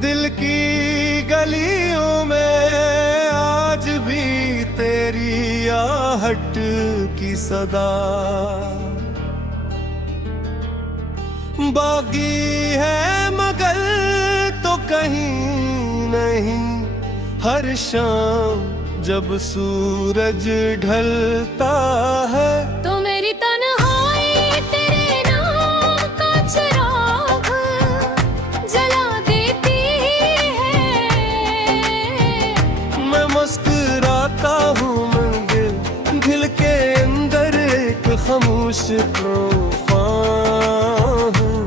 दिल की गलियों में आज भी तेरी आहट की सदा। बागी है मगर तो कहीं नहीं, हर शाम जब सूरज ढलता है तो मेरी तन्हाई तेरे नाम का चिराग जला देती है। मैं मुस्कुराता हूँ मगर दिल के अंदर एक खामोश तूफान हूँ।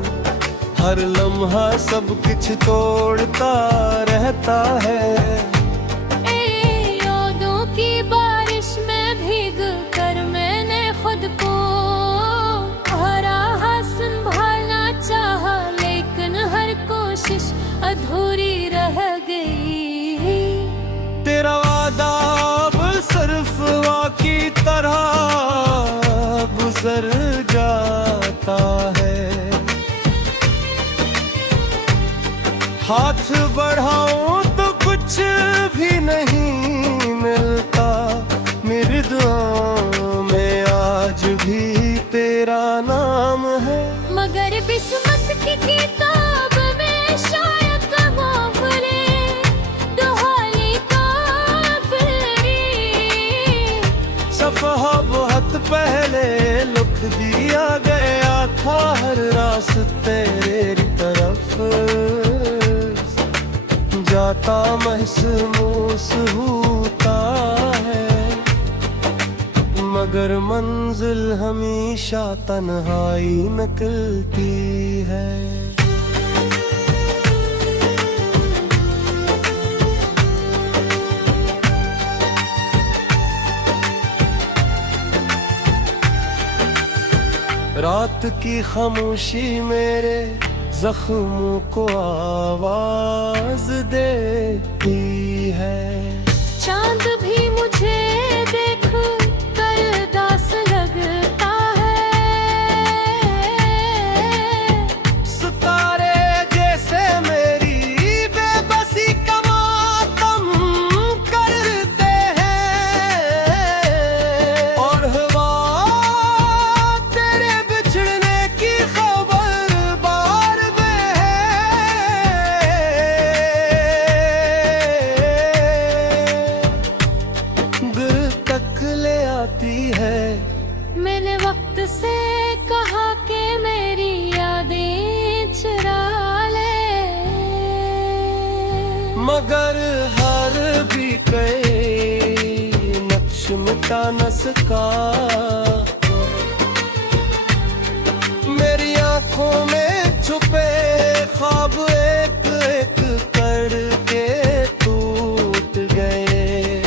हर लम्हा सब कुछ तोड़ता रहता है। यादों की बारिश में भीग कर मैंने खुद को हरा संभालना चाहा, लेकिन हर कोशिश अधूरी रह गई। तेरा वादा अब सिर्फ की तरह गुजर जाता है। हाथ बढ़ाऊं तो कुछ भी नहीं मिलता, मेरी दुआओं में आज भी तेरा नाम है। मगर किस्मत की किताब में शायद वो भूले दुहाली का फिरी। सफहा बहुत पहले लिख दिया गया था, हर रास्ते तेरी तरफ जाता महसूस होता है। मगर मंजिल हमेशा तन्हाई निकलती है। रात की खामोशी मेरे जख्मों को आवाज देती है। चांद भी मुझे देख कर दास लगता है। सितारे जैसे मेरी बेबसी का मातम करते हैं, और हवा तेरे बिछड़ने की खबर बार में है। दिल तक ले आती है। मैंने वक्त से कहा कि मेरी यादें चुरा ले, मगर हर भी कई नक्श मिटा न सका। मेरी आंखों में छुपे ख्वाब एक एक करके टूट गए,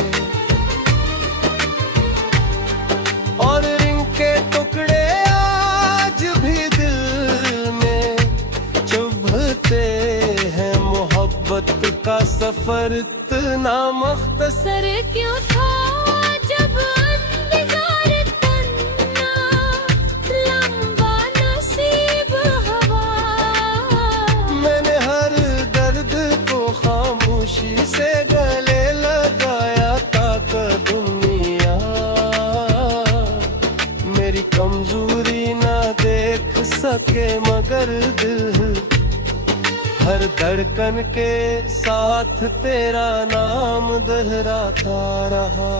और रिंग के टुकड़े आज भी दिल में चुभते हैं। मोहब्बत का सफर इतना मख्तसर सर क्यों था जब इंतजार करना लंबा नसीब हवा। मैंने हर दर्द को खामोशी से गले लगाया ताकि दुनिया मेरी कमजोरी ना देख सके। मगर दिल हर धड़कन के साथ तेरा नाम दोहराता रहा।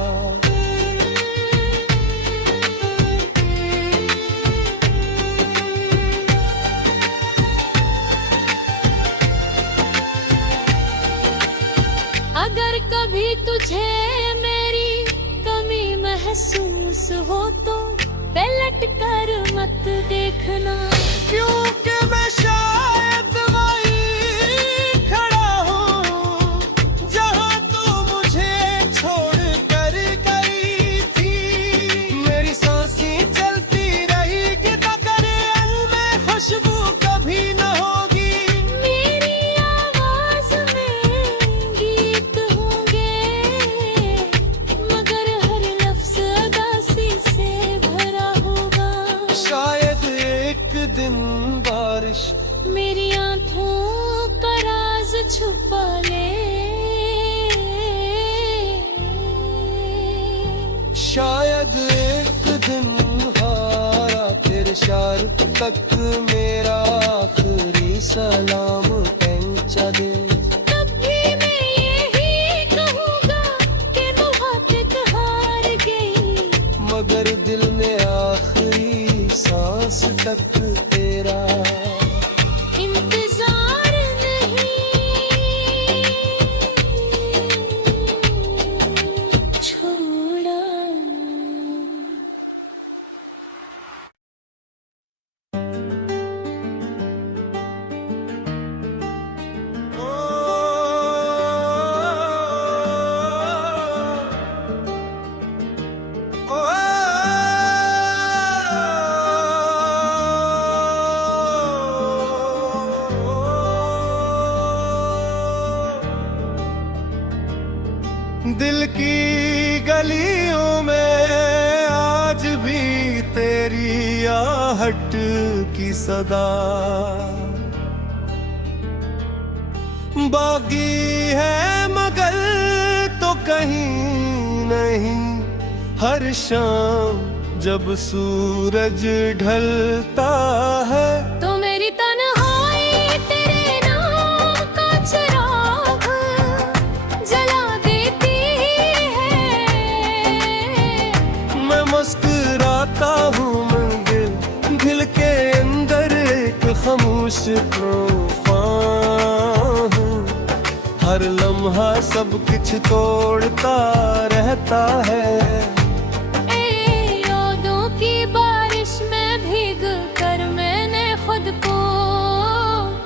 अगर कभी तुझे मेरी कमी महसूस हो तो पलट कर मत देखना, क्योंकि मैं शायद वहीं खड़ा हूँ जहाँ तू मुझे छोड़ कर गई थी। मेरी सांसें चलती रहेगी मगर में खुशबू कभी न होगी। मेरी आवाज में गीत होंगे मगर हर लफ्ज उदासी से भरा होगा। शायद एक दिन शायद एक दिन हारा फिर शार्क तक मेरा आखिरी सलाम पहुंचा दे। तब भी मैं यही कहूँगा कि मोहब्बत हार गई, मगर दिल ने आखिरी सांस तक तेरा इंतजार नहीं छोड़ा। दिल की गलियों में आज भी तेरी आहट की सदा बागी है, मगर तो कहीं नहीं। हर शाम जब सूरज ढलता है तो मेरी तन्हाई तेरे नाम का चिराग जला देती है। मैं मुस्कुराता हूँ, मगर दिल के अंदर एक खामोश तूफान हूँ। हर लम्हा सब कुछ तोड़ता रहता है। यादों की बारिश में भीग कर मैंने खुद को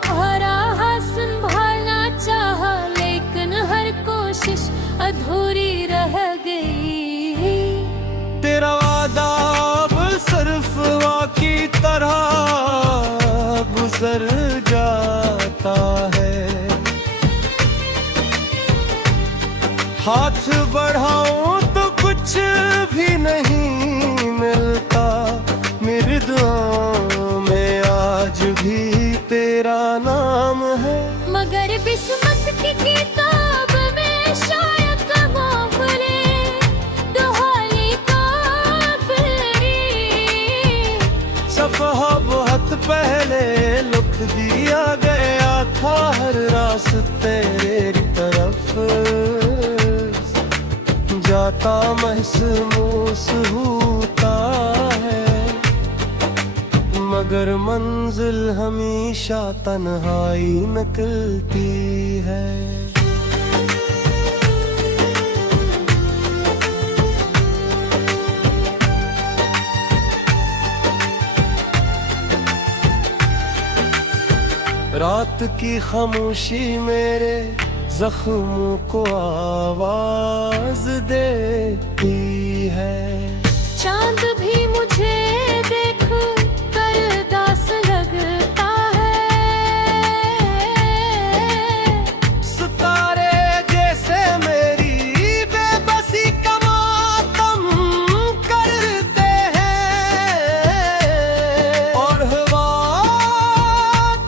हरा संभालना चाहा, लेकिन हर कोशिश अधूरी रह गई। तेरा वादा अब सिर्फ वाक़ की तरह गुजर जाता है। हाथ बढ़ाऊं तो कुछ भी नहीं मिलता। मेरी दुआओं में आज भी तेरा नाम है, मगर किस्मत की किताब में शायद काफिले दुहाई काफिले। सफ़हा बहुत पहले लिख दिया गया था, हर रास्ते तेरी तरफ जाता महसूस होता है। मगर मंजिल हमेशा तन्हाई निकलती है। रात की खामोशी मेरे जख्मों को आवाज देती है। चांद भी मुझे देख कर दास लगता है। सितारे जैसे मेरी बेबसी का मातम करते हैं, और हवा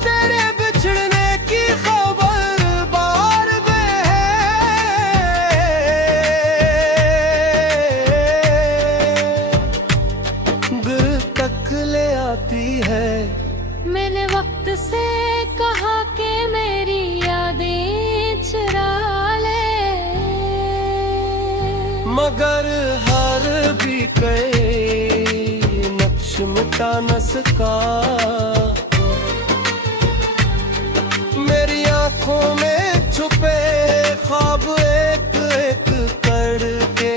तेरे बिछड़ने की खबर बार में है। गिर तक ले आती है। मैंने वक्त से कहा कि मेरी यादें चुरा ले, मगर हर भी कई नक्श मिटा न सका। मेरी आंखों में छुपे ख्वाब एक एक करके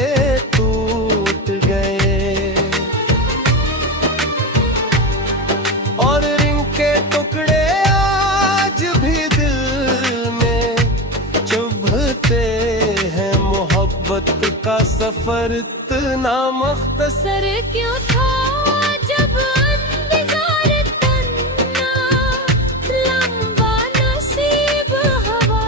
टूट गए, और रिंग के टुकड़े आज भी दिल में चुभते हैं। मोहब्बत का सफर इतना मुख्तसर सर क्यों था जब इंतजार तन्ना, लंबा नसीब हवा।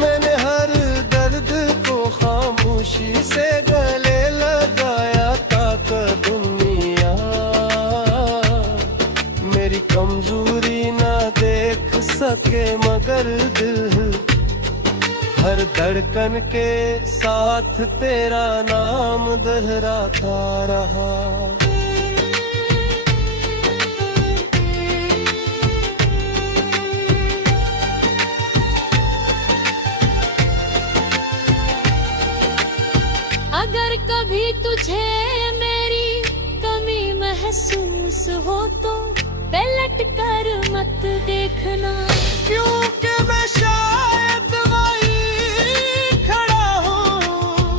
मैंने हर दर्द को खामोशी से गले लगाया ताकि दुनिया मेरी कमजोरी ना देख सके। मगर दिल हर धड़कन के साथ तेरा नाम दोहराता रहा। अगर कभी तुझे मेरी कमी महसूस हो तो पलट कर मत देखना, क्योंकि मैं शायद वहीं खड़ा हूँ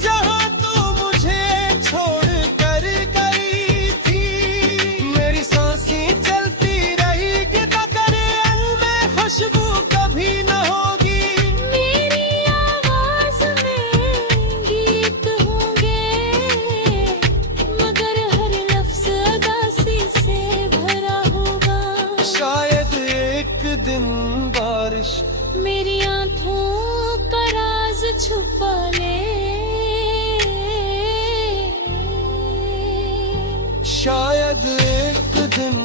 जहाँ तू मुझे छोड़ कर गई थी। मेरी सांसें चलती रहेगी मगर में खुशबू कभी न होगी। मेरी आवाज में गीत होंगे मगर हर लफ्ज उदासी से भरा होगा। शायद एक दिन बारिश मेरी आंखों का राज छुपा ले, शायद एक दिन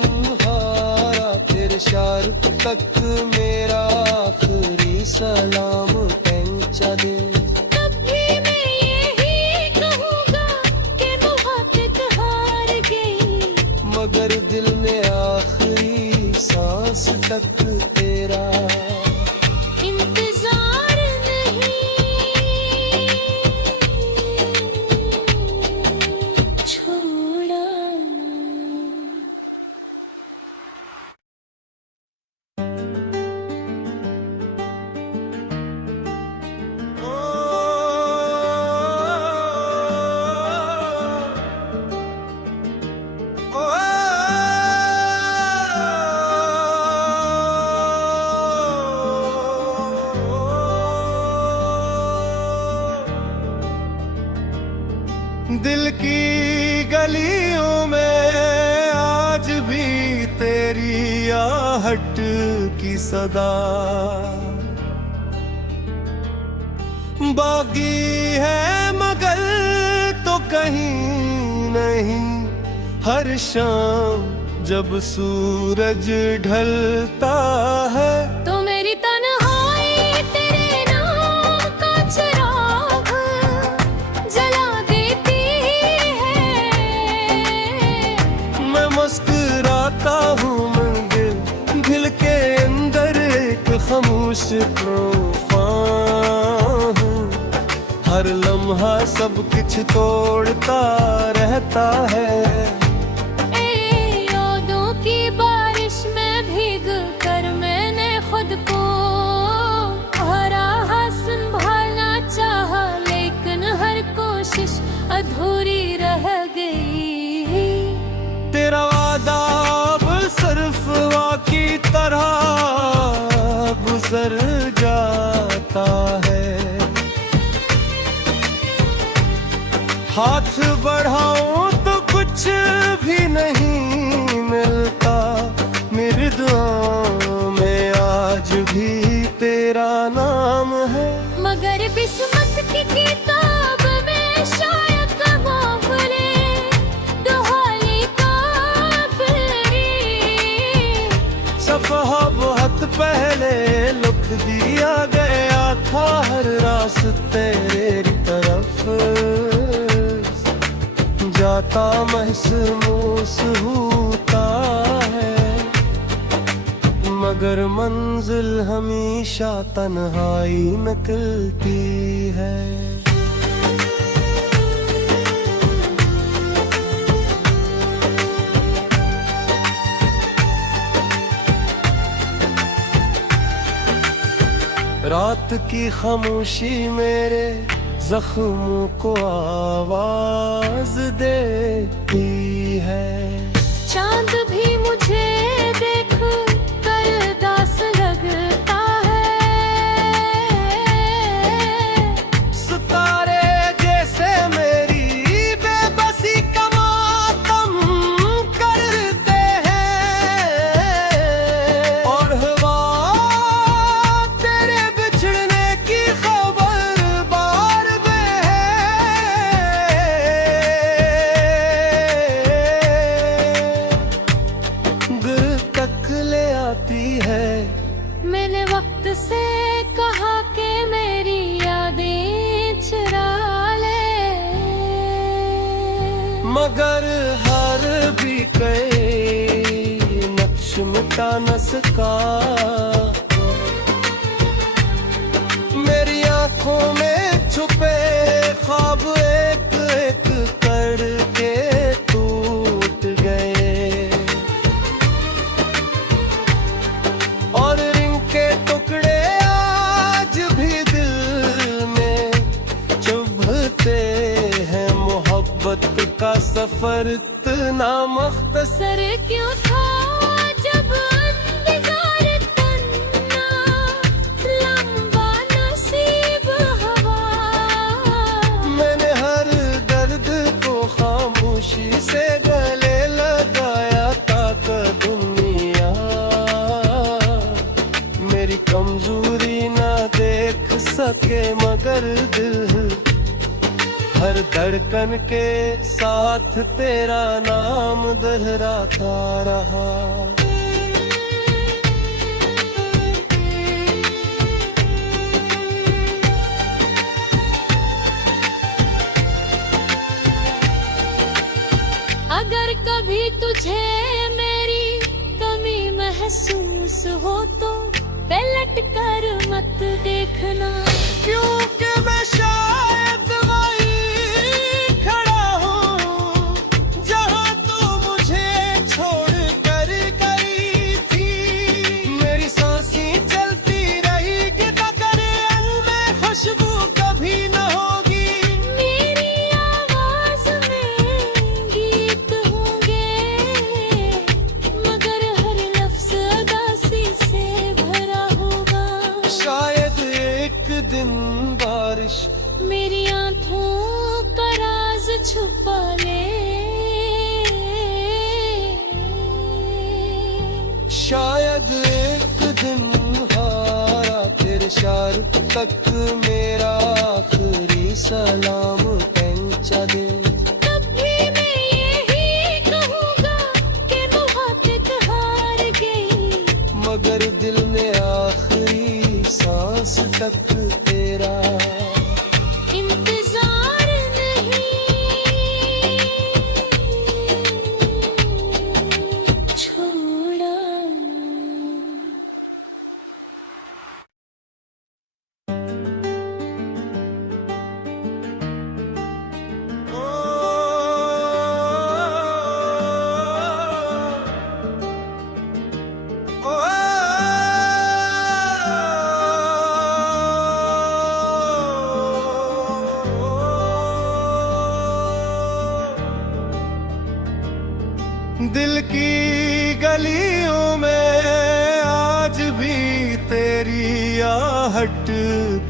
हारा तेरे शारुख तक मेरा आखिरी सलाम पहुंचा दे। तब भी मैं यही कहूँगा कि मोहब्बत हार गई, मगर दिल ने आखिरी सांस तक तेरा इंतजार नहीं छोड़ा। दिल की गलियों में आज भी तेरी आहट की सदा बागी है मगर तो कहीं नहीं। हर शाम जब सूरज ढलता है तो मेरी तन्हाई तेरे नाम का चिराग जला देती है। मैं मुस्कुराता हूँ मगर दिल के अंदर एक खामोश तूफान हूँ। हर लम्हा सब कुछ तोड़ता रहता है। यादों की बारिश में भीग कर मैंने खुद को हरा संभालना चाहा, लेकिन हर कोशिश अधूरी रह गई। तेरा वादा अब सिर्फ वाकी तरह गुजर जाता है। हाथ बढ़ाऊं तो कुछ भी नहीं मिलता। मेरी दुआओं में आज भी तेरा नाम है, मगर किस्मत की किताब में शायद काफिले दुहाई काफिरी। सफहा बहुत पहले लिख दिया गया था हर रास्ते तेरी तरफ जाता महसूस होता है, मगर मंजिल हमेशा तन्हाई में खिलती है। रात की खामोशी मेरे जख्मों को आवाज देती है। चांद भी मुझे देख कर दास लगता है। सितारे जैसे मेरी बेबसी का मातम करते हैं, और हवा तेरे बिछड़ने की खबर बार में है। मगर हार भी गए, नक्श मिटा न सका। मेरी आंखों में छुपे ख्वाब एक एक करके टूट गए, और रिंग के टुकड़े आज भी दिल में चुभते हैं। मोहब्बत का सफर इतना मख्तसर क्यों था जब इंतजार तन्ना, लंबा नसीब हवा। मैंने हर दर्द को खामोशी से गले लगाया ताकि दुनिया मेरी कमजोरी ना देख सके। मगर दिल हर धड़कन के साथ तेरा नाम दोहराता रहा। अगर कभी तुझे मेरी कमी महसूस हो तो पलट कर मत देखना, क्योंकि मैं शायद वहीं खड़ा हूँ जहाँ तू मुझे छोड़ कर गई थी। मेरी सांसें चलती रहेगी मगर में खुशबू कभी न होगी। मेरी आवाज में गीत होंगे मगर हर लफ्ज उदासी से भरा होगा। शायद एक दिन बारिश मेरी आंखों का राज छुपा ले, शायद एक दिन हारा तेरे शारुख तक मेरा आखिरी सलाम पहुंचा दे। तब भी मैं यही कहूँगा कि मोहब्बत हार गई, मगर दिल में आखिरी सांस तक तेरा इंतजार नहीं छोड़ा। दिल की गलियों में आज भी तेरी आहट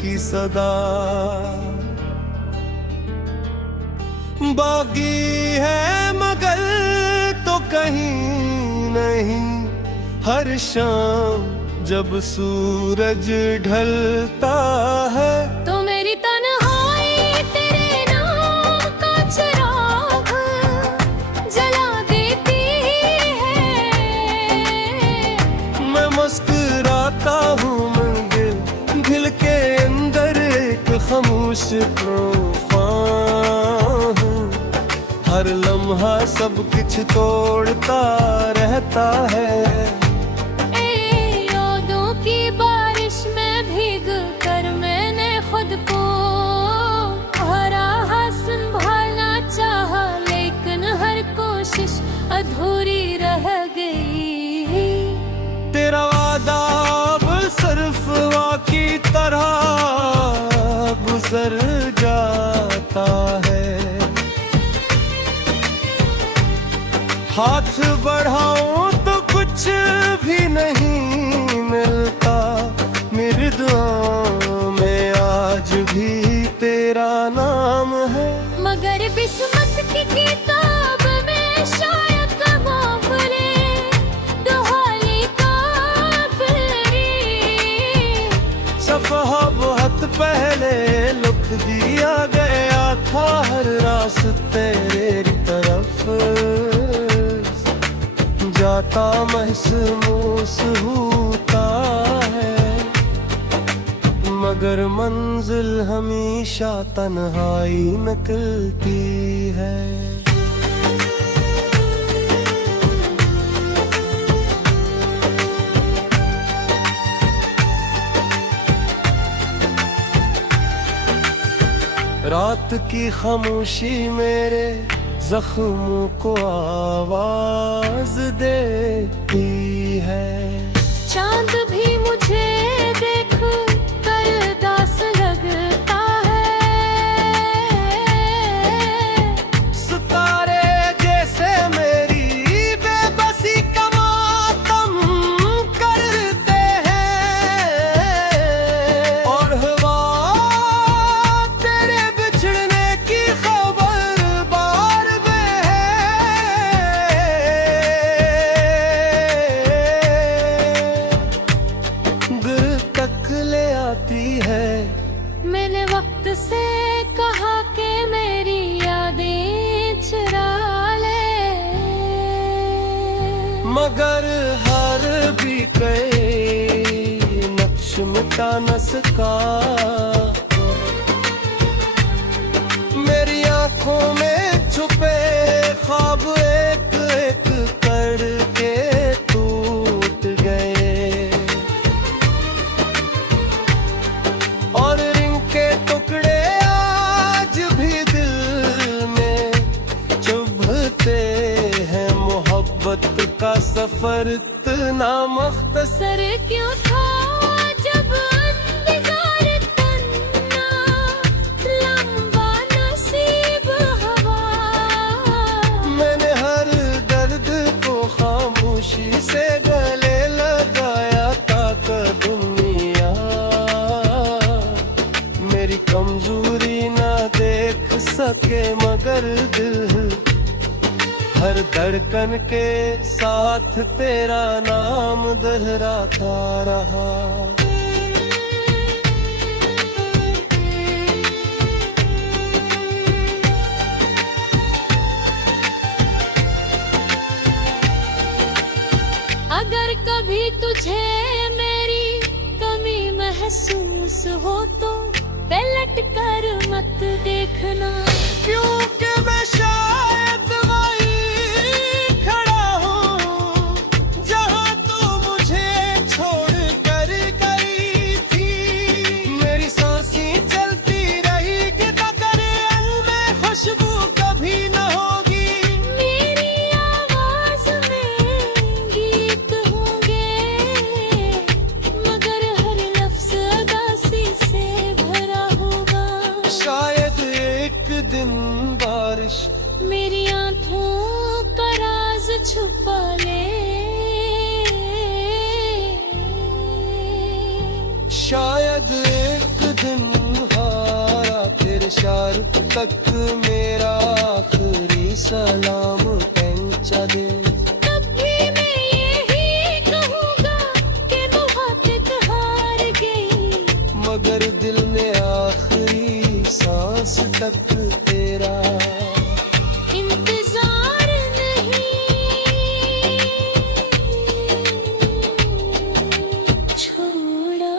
की सदा बागी है, मगर तो कहीं नहीं। हर शाम जब सूरज ढलता है तो मेरी तन्हाई तेरे नाम का चिराग जला देती है। मैं मुस्कुराता हूँ मगर दिल के अंदर एक खामोश तूफान हूँ। हर लम्हा सब कुछ तोड़ता रहता है। यादों की बारिश में भीग कर मैंने खुद को हरा संभालना चाहा, लेकिन हर कोशिश अधूरी रह गई। तेरा वादा अब सिर्फ वाकी तरह गुजर जाता है। हाथ बढ़ाऊं तो कुछ भी नहीं मिलता। मेरी दुआओं में आज भी तेरा नाम है, मगर किस्मत की किताब में शायद काफिले दुहाली काफिरी। सफहा बहुत पहले लिख दिया गया था हर रास्ते तेरी तरफ जाता महसूस होता है, मगर मंजिल हमेशा तन्हाई में खिलती है। रात की खामोशी मेरे जख्मों को आवाज देती है। चांद भी मुझे देख कर दास लगता है। सितारे जैसे मेरी बेबसी का मातम करते हैं और हवा तेरे बिछड़ने की खबर बार में है। दिल तक ले आती है। मैंने वक्त से कहा कि मेरी यादें चुरा ले, मगर हर भी कई नक्श मिटा न सका। मेरी आंखों में छुपे ख्वाब एक एक करके टूट गए और रिंग के टुकड़े आज भी दिल में चुभते हैं। मोहब्बत का सफर इतना मख्तसर सर क्यों था जब इंतजार करना, लंबा नसीब हवा। मैंने हर दर्द को खामोशी से गले लगाया ताकि दुनिया मेरी कमजोरी ना देख सके, मगर दिल हर धड़कन के साथ तेरा नाम दोहराता रहा। अगर कभी तुझे मेरी कमी महसूस हो तो पलट कर मत देखना, क्योंकि मैं शायद वहीं खड़ा हूँ जहाँ तू मुझे छोड़ कर गई थी। मेरी सांसें चलती रहेगी मगर में खुशबू कभी न होगी। मेरी आवाज में गीत होंगे मगर हर लफ्ज उदासी से भरा होगा। शायद एक दिन बारिश मेरी आंखों का राज छुपा ले, शायद एक दिन हारा तेरे शार तक मेरा आखिरी सलाम पहुंचा दे। तब भी मैं यही कहूँगा कि मोहब्बत हार गई, मगर दिल ने आखिरी सांस तक तेरा इंतजार नहीं छोड़ा।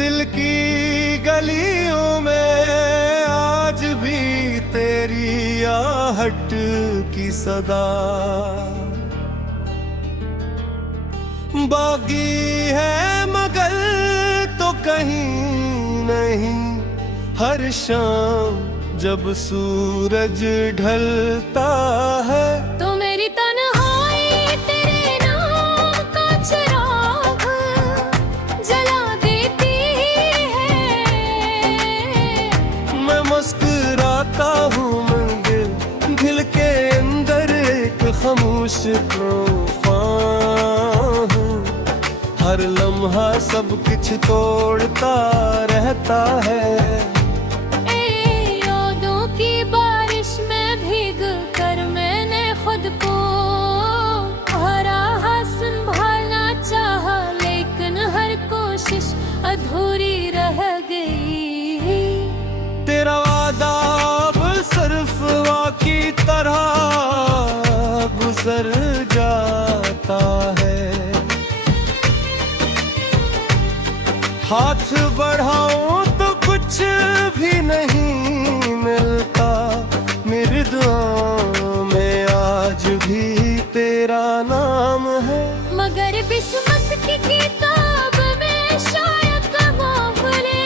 दिल की गलियों में आज भी तेरी आहट की सदा बागी है, मगर तो कहीं नहीं। हर शाम जब सूरज ढलता है तो मेरी तन्हाई तेरे नाम का चिराग जला देती है। मैं मुस्कुराता हूँ मगर दिल के अंदर एक खामोश तूफान हूँ। हर लम्हा सब कुछ तोड़ता रहता है। यादों की बारिश में भीग कर मैंने खुद को हरा संभालना चाहा, लेकिन हर कोशिश अधूरी रह गई। तेरा वादा अब सिर्फ वाक़ई तरह जाता है। हाथ बढ़ाऊं तो कुछ भी नहीं मिलता, मेरी दुआओं में आज भी तेरा नाम है। मगर किस्मत की किताब में शायद काफिले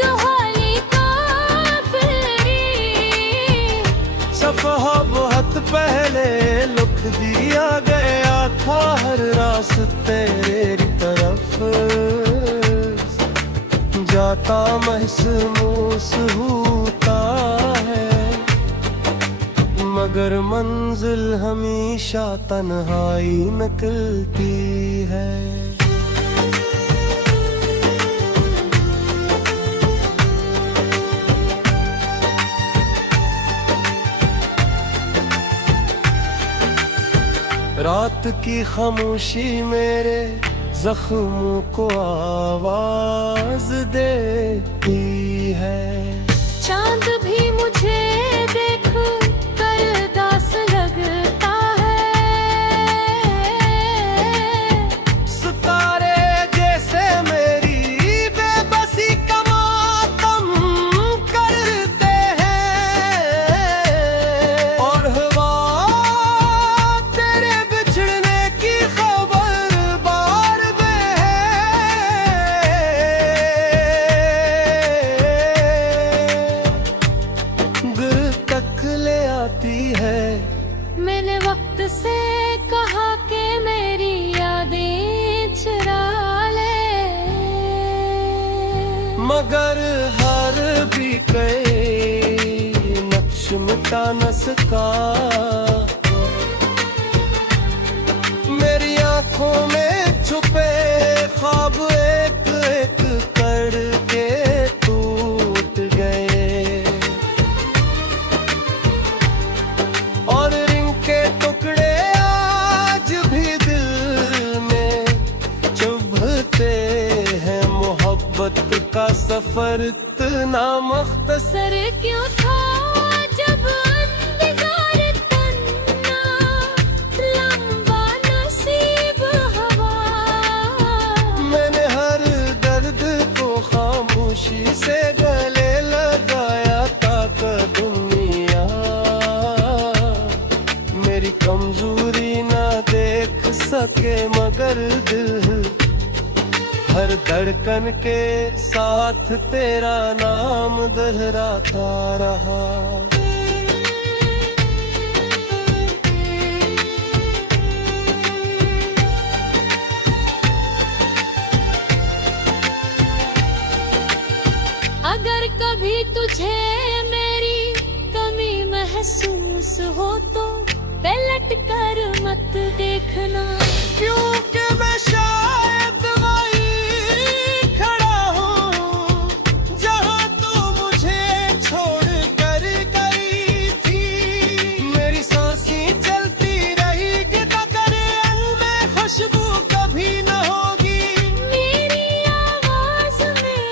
दुहाई काफिरी। सफहा बहुत पहले लिख दिया गया था हर रास्ते तेरी तरफ, जाता महसूस होता है, मगर मंजिल हमेशा तन्हाई निकलती है। रात की खामोशी मेरे जख्मों को आवाज देती है। चांद भी मुझे देख कर दास लगता है। सितारे जैसे मेरी बेबसी का मातम करते हैं, और हवा तेरे बिछड़ने की खबर बार में है, दिल तक ले आती है। मैंने वक्त से कहा कि मेरी यादें चुरा ले, मगर हर भी कई नक्श मिटा न सका। मेरी आंखों में छुपे ख्वाब एक एक करके टूट गए, और रिंग के टुकड़े आज भी दिल में चुभते हैं। मोहब्बत का सफर इतना मख्तसर सर क्यों था जब इंतजार तन्ना, लंबा नसीब हवा। मैंने हर दर्द को खामोशी से गले लगाया ताकि दुनिया मेरी कमजोरी ना देख सके, मगर दिल हर धड़कन के साथ तेरा नाम दोहराता रहा। अगर कभी तुझे मेरी कमी महसूस हो तो पलट कर मत देखना, क्योंकि मैं शायद वहीं खड़ा हूँ जहाँ तू मुझे छोड़ कर गई थी। मेरी सांसें चलती रहेगी मगर में खुशबू कभी न होगी। मेरी आवाज में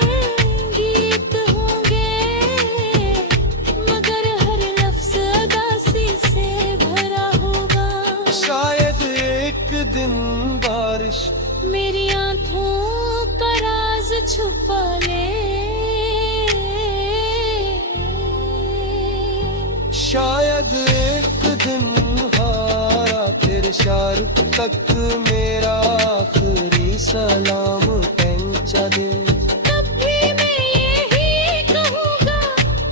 गीत होंगे, मगर हर लफ्ज उदासी से भरा होगा। शायद एक दिन बारिश मेरी आंखों का राज छुपा ले, शायद एक दिन हारा तेरे शारुख तक मेरा आखिरी सलाम पहुंचा दे। तब भी मैं यही कहूँगा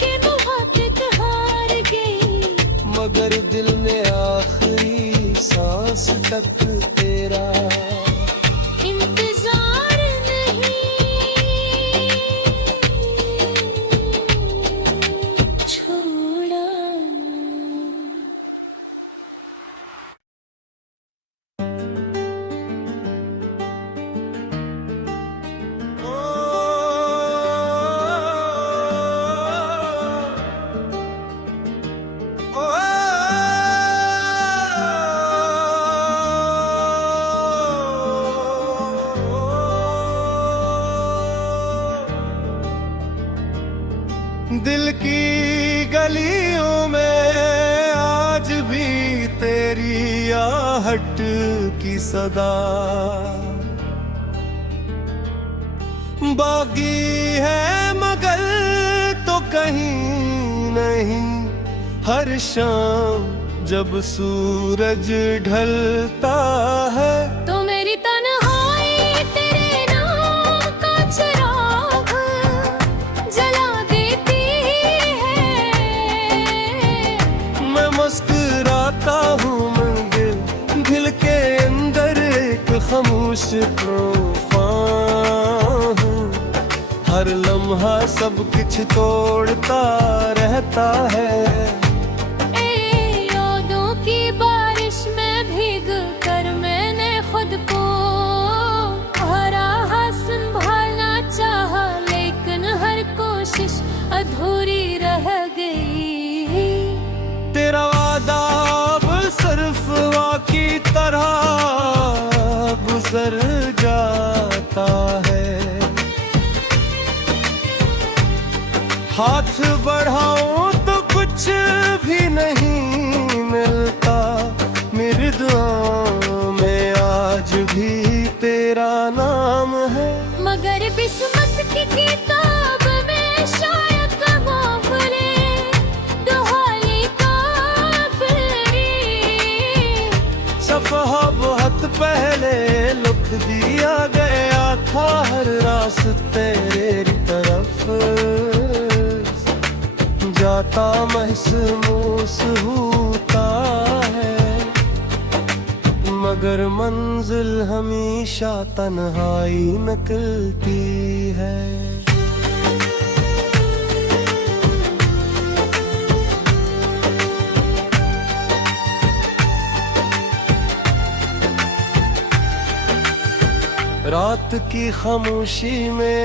कि मोहब्बत हार गई, मगर दिल में आखिरी सांस तक तेरा इंतजार नहीं छोड़ा। दिल की गलियों में आज भी तेरी आहट की सदा। बागी है मगर तो कहीं नहीं, हर शाम जब सूरज ढलता है तो मेरी तन्हाई तेरे नाम का चिराग जला देती है। मैं मुस्कुराता हूँ मगर दिल के अंदर एक खामोश तूफान हूँ। हर लम्हा सब कुछ तोड़ता रहता है। यादों की बारिश में भीग कर मैंने खुद को हरा संभालना चाहा, लेकिन हर कोशिश अधूरी रह गई। तेरा वादा अब सरफवा की तरह गुजर जाता है। हाथ बढ़ाऊं तो कुछ भी नहीं मिलता, मेरी दुआओं में आज भी तेरा नाम है। मगर किस्मत की किताब में शायद वो खुले दुहाली का आखिरी सफहा बहुत पहले लिख दिया गया था, हर रास्ते तेरी तरफ जाता महसूस होता है। मगर मंजिल हमेशा तन्हाई निकलती है। रात की खामोशी में